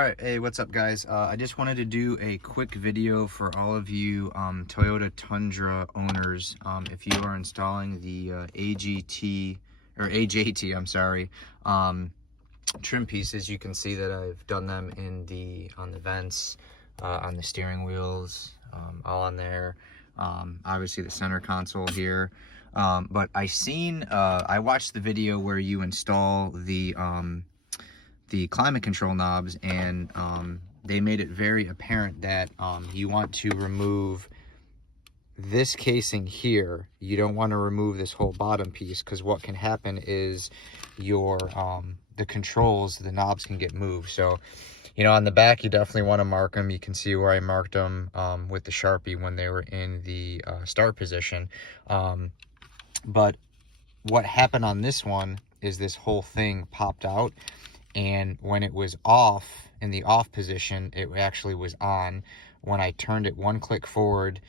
Alright, hey, what's up guys? I just wanted to do a quick video for all of you Toyota Tundra owners. If you are installing the AGT, or AJT, I'm sorry, trim pieces, you can see that I've done them on the vents, on the steering wheels, all on there. Obviously the center console here. But I watched the video where you install the climate control knobs, and they made it very apparent that you want to remove this casing here. You don't want to remove this whole bottom piece, because what can happen is the controls, the knobs can get moved. So, you know, on the back, you definitely want to mark them. You can see where I marked them with the Sharpie when they were in the start position. But what happened on this one is this whole thing popped out. And when it was off, in the off position, it actually was on. When I turned it one click forward,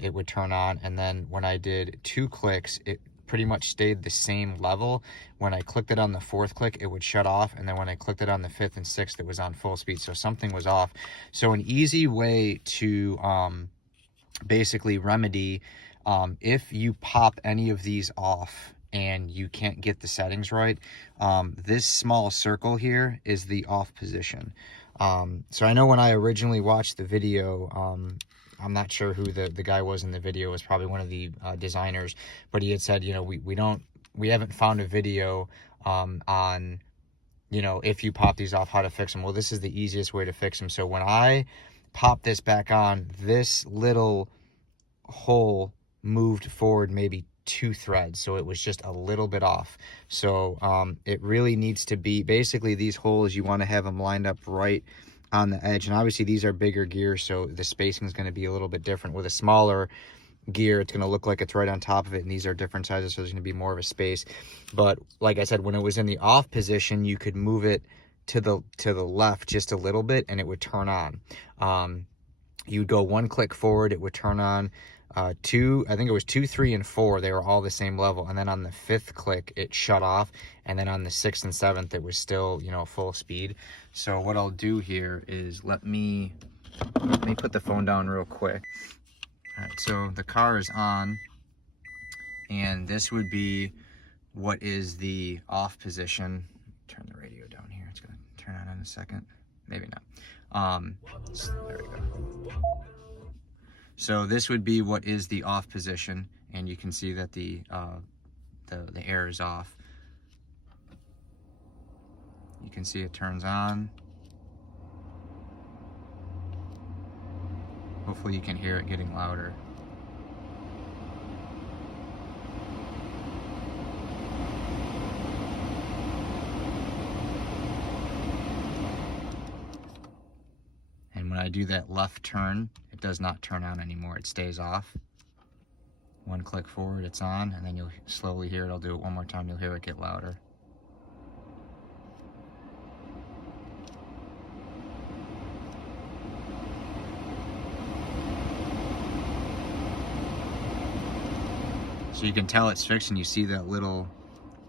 it would turn on. And then when I did 2 clicks, it pretty much stayed the same level. When I clicked it on the 4th click, it would shut off. And then when I clicked it on the 5th and 6th, it was on full speed. So something was off. So an easy way to basically remedy, if you pop any of these off and you can't get the settings right, this small circle here is the off position. So I know when I originally watched the video, I'm not sure who the guy was in the video. It was probably one of the designers, but he had said, you know, we haven't found a video on, you know, if you pop these off, how to fix them. Well, this is the easiest way to fix them. So when I pop this back on, this little hole moved forward maybe 2 threads, so it was just a little bit off. So it really needs to be, basically these holes, you want to have them lined up right on the edge. And obviously these are bigger gears, so the spacing is going to be a little bit different. With a smaller gear, it's going to look like it's right on top of it, and these are different sizes, so there's going to be more of a space. But like I said, when it was in the off position, you could move it to the left just a little bit and it would turn on. You'd go 1 click forward, it would turn on. I think it was 2, 3, and 4, they were all the same level. And then on the 5th click, it shut off. And then on the 6th and 7th, it was still, you know, full speed. So what I'll do here is let me put the phone down real quick. All right, so the car is on, and this would be what is the off position. Turn the radio down here. It's gonna turn on in a second. Maybe not. There we go. So this would be what is the off position, and you can see that the air is off. You can see it turns on. Hopefully you can hear it getting louder. When I do that left turn, it does not turn on anymore. It stays off. 1 click forward, it's on, and then you'll slowly hear it. I'll do it one more time, you'll hear it get louder. So you can tell it's fixed, and you see that little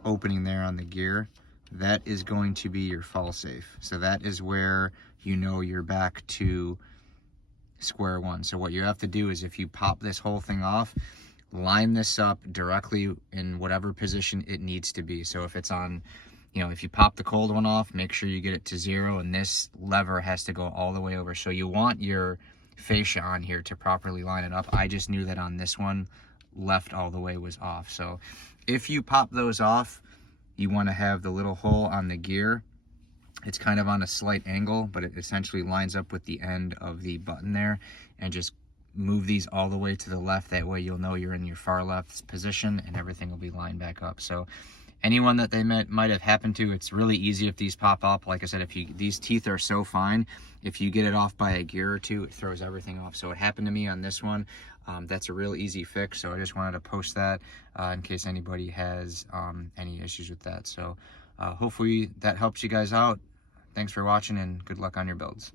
opening there on the gear. That is going to be your fall safe. So that is where you know you're back to square one. So what you have to do is, if you pop this whole thing off, line this up directly in whatever position it needs to be. So if it's on, you know, if you pop the cold one off, make sure you get it to 0, and this lever has to go all the way over. So you want your fascia on here to properly line it up. I just knew that on this one, left all the way was off. So if you pop those off, you want to have the little hole on the gear. It's kind of on a slight angle, but it essentially lines up with the end of the button there, and just move these all the way to the left. That way you'll know you're in your far left position, and everything will be lined back up. So anyone that they might have happened to, it's really easy if these pop up. Like I said, these teeth are so fine, if you get it off by a gear or 2, it throws everything off. So it happened to me on this one. That's a real easy fix, so I just wanted to post that in case anybody has any issues with that. So hopefully that helps you guys out. Thanks for watching, and good luck on your builds.